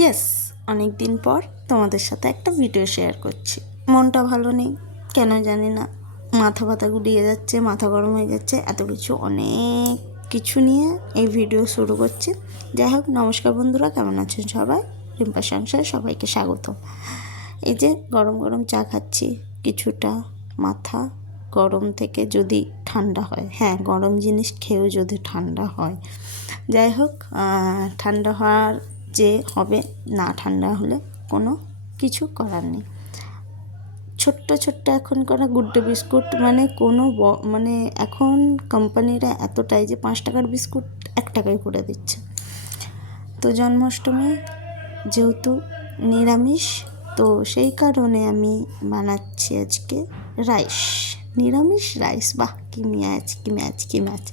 Yes, অনেক দিন পর তোমাদের সাথে একটা ভিডিও শেয়ার করছি। মনটা ভালো নেই, কেন জানি না। মাথা ব্যথা গুলিয়ে যাচ্ছে, মাথা গরম হয়ে যাচ্ছে, এত কিছু অনেক কিছু নিয়ে এই ভিডিও শুরু করছি। যাই হোক, নমস্কার বন্ধুরা, কেমন আছেন সবাই? রিম্পা সংসারে সবাইকে স্বাগত। এই যে গরম গরম চা খাচ্ছি, কিছুটা মাথা গরম থেকে যদি ঠান্ডা হয়, হ্যাঁ গরম জিনিস খেয়েও যদি ঠান্ডা হয়, যাই হোক ঠান্ডা হওয়ার যে হবে, না ঠান্ডা হলে কোনো কিছু করার নেই। ছোট্ট ছোট্ট এখন করা গুড্ডে বিস্কুট, মানে কোনো মানে এখন কোম্পানিরা এতটাই যে 5 টাকার বিস্কুট 1 টাকায় করে দিচ্ছে। তো জন্মাষ্টমী যেহেতু নিরামিষ, তো সেই কারণে আমি বানাচ্ছি আজকে রাইস। নিরামিষ রাইস, বাহ কি ম্যাচ কি ম্যাচ কি ম্যাচ।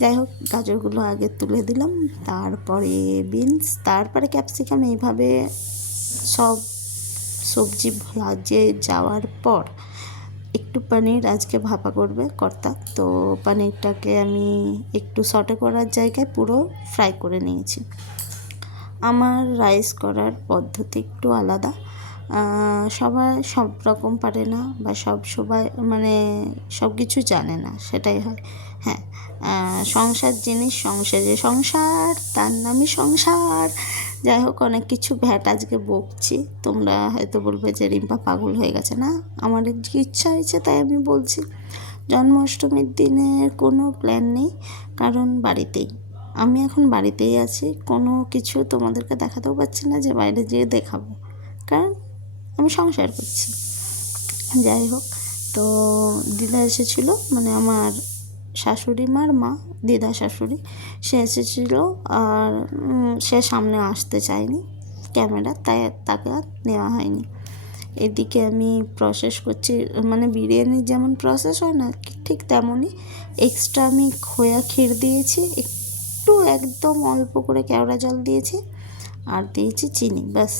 যাই হোক, গাজরগুলো আগে তুলে দিলাম, তারপরে বিনস, তারপরে ক্যাপসিকাম, এইভাবে সব সবজি ভাজে যাওয়ার পর একটু পনির আজকে ভাপা করবে কর্তা। তো পনিরটাকে আমি একটু সটে করার জায়গায় পুরো ফ্রাই করে নিয়েছি। আমার রাইস করার পদ্ধতি একটু আলাদা। সবাই সব রকম পারে না, বা সবাই মানে সব কিছু জানে না, সেটাই হয়। হ্যাঁ, সংসার জিনিস, সংসার তার নামই সংসার। যাই হোক, অনেক কিছু ভ্যাট আজকে বকছি, তোমরা হয়তো বলবে যে রিম্পা পাগল হয়ে গেছে। না, আমার ইচ্ছা হয়েছে তাই আমি বলছি। জন্মাষ্টমীর দিনের কোনো প্ল্যান নেই, কারণ বাড়িতেই আমি এখন বাড়িতেই আছি। কোনো কিছু তোমাদেরকে দেখাতেও পাচ্ছি না যে বাইরে যেয়ে দেখাবো, কারণ আমি সংসার করছি। যাই হোক, তো দিদা এসেছিলো, মানে আমার শাশুড়ি মার মা, দিদা শাশুড়ি, সে এসেছিলো। আর সে সামনে আসতে চায়নি ক্যামেরা, তাই তাকে আর নেওয়া হয়নি। এদিকে আমি প্রসেস করছি, মানে বিরিয়ানির যেমন প্রসেস হয় না, ঠিক তেমনই। এক্সট্রা আমি খোয়া ক্ষীর দিয়েছি, একটু একদম অল্প করে কেওড়া জল দিয়েছি, আর দিয়েছি চিনি, ব্যাস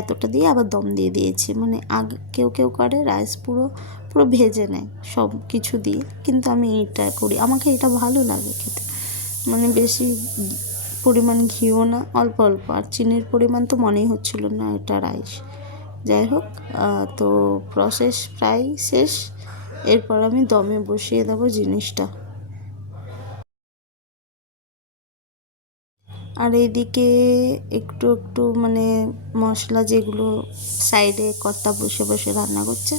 এতটা দিয়ে আবার দম দিয়ে দিয়েছি। মানে আগে কেউ কেউ করে রাইস পুরো পুরো ভেজে নেয় সব কিছু দিয়ে, কিন্তু আমি এইটা করি, আমাকে এটা ভালো লাগে খেতে। মানে বেশি পরিমাণ ঘিও না, অল্প অল্প, আর চিনির পরিমাণ তো মনেই হচ্ছিল না এটা রাইস। যাই হোক, তো প্রসেস প্রায় শেষ। এরপর আমি দমে বসিয়ে দেবো জিনিসটা। আর এইদিকে একটু একটু মানে মশলা যেগুলো সাইডে কর্তা বসে বসে রান্না করছে,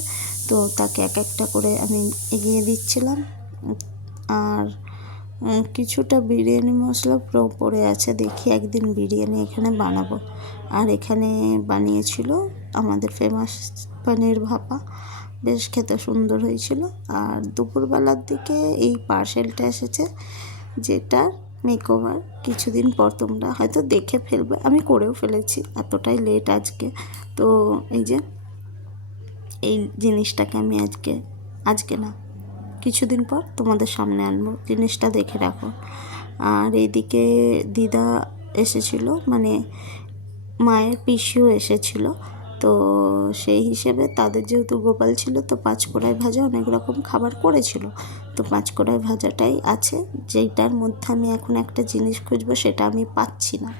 তো তাকে এক একটা করে আমি এগিয়ে দিচ্ছিলাম। আর কিছুটা বিরিয়ানি মশলা পড়ে আছে, দেখি একদিন বিরিয়ানি এখানে বানাবো। আর এখানে বানিয়েছিল আমাদের ফেমাস পনির ভাপা, বেশ খেতে সুন্দর হয়েছিল। আর দুপুরবেলার দিকে এই পার্সেলটা এসেছে, যেটার মেকওভার কিছুদিন পর তোমরা হয়তো দেখে ফেলবে, আমি করেও ফেলেছি, এতটাই লেট আজকে। তো এই যে এই জিনিসটাকে আমি আজকে না, কিছুদিন পর তোমাদের সামনে আনবো, জিনিসটা দেখে রাখো। আর এইদিকে দিদা এসেছিলো, মানে মায়ের পিসিও এসেছিলো। তো সেই হিসেবে তাদের যেহেতু গোপাল ছিল, তো 5 কড়াই ভাজা অনেক রকম খাবার করেছিল, তো 5 কড়াই ভাজাটাই আছে। যেটার মধ্যে আমি এখন একটা জিনিস খুঁজবো, সেটা আমি পাচ্ছি না।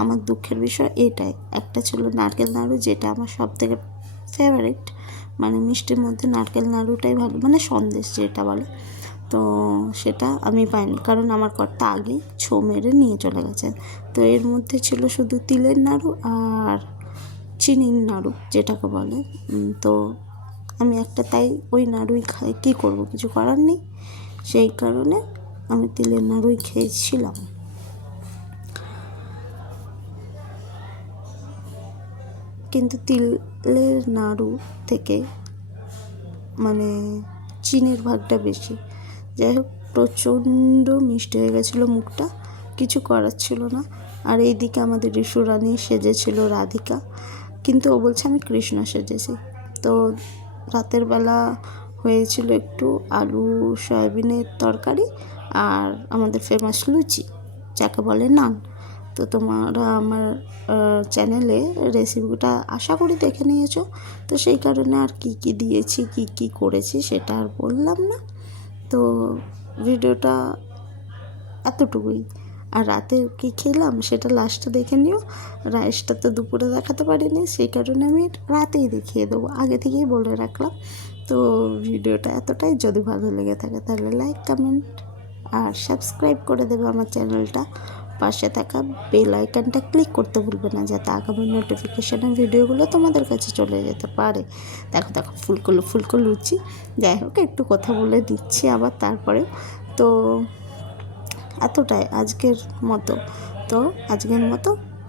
আমার দুঃখের বিষয় এটাই। একটা ছিল নারকেল নাড়ু, যেটা আমার সব থেকে ফেভারিট, মানে মিষ্টির মধ্যে নারকেল নাড়ুটাই ভালো, মানে সন্দেশ যেটা বলে। তো সেটা আমি পাইনি, কারণ আমার কর্তা আগেই ছো মেরে নিয়ে চলে গেছে। তো এর মধ্যে ছিল শুধু তিলের নাড়ু আর চিনির নাড়ু যেটাকে বলে। তো আমি একটা, তাই ওই নাড়ুই খাই, কী করব, কিছু করার নেই। সেই কারণে আমি তিলের নাড়ুই খেয়েছিলাম। কিন্তু তিলের নাড়ু থেকে মানে চিনির ভাগটা বেশি। যাই হোক, প্রচণ্ড মিষ্টি হয়ে গেছিলো মুখটা, কিছু করার ছিল না। আর এইদিকে আমাদের ঋষুরানী সেজেছিল রাধিকা, কিন্তু ও বলছে আমি কৃষ্ণ সেজেছি। তো রাতের বেলা হয়েছিল একটু আলু সয়াবিনের তরকারি, আর আমাদের ফেমাস লুচি, যাকে বলে নান। তো তোমরা আমার চ্যানেলে রেসিপিটা আশা করি দেখে নিয়েছো, তো সেই কারণে আর কি কি দিয়েছি, কি কি করেছি সেটা আর বললাম না। তো ভিডিওটা এতটুকুই। আর রাতে কী খেলাম সেটা লাস্টে দেখে নিও। রাইসটা তো দুপুরে দেখাতে পারিনি, সেই কারণে আমি রাতেই দেখিয়ে দেবো, আগে থেকেই বলে রাখলাম। তো ভিডিওটা এতটাই, যদি ভালো লেগে থাকে তাহলে লাইক, কমেন্ট আর সাবস্ক্রাইব করে দেবে আমার চ্যানেলটা। পাশে থাকা বেল আইকনটা ক্লিক করতে ভুলবে না, যাতে আগামী নোটিফিকেশানের ভিডিওগুলো তোমাদের কাছে চলে যেতে পারে। দেখো দেখো ফুলকো ফুলকো লুচি। যাই হোক, একটু কথা বলে দিচ্ছি আবার তারপরে। তো এতটাই আজকের মতো।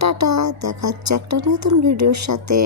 টাটা, দেখা হচ্ছে একটা নতুন ভিডিওর সাথে।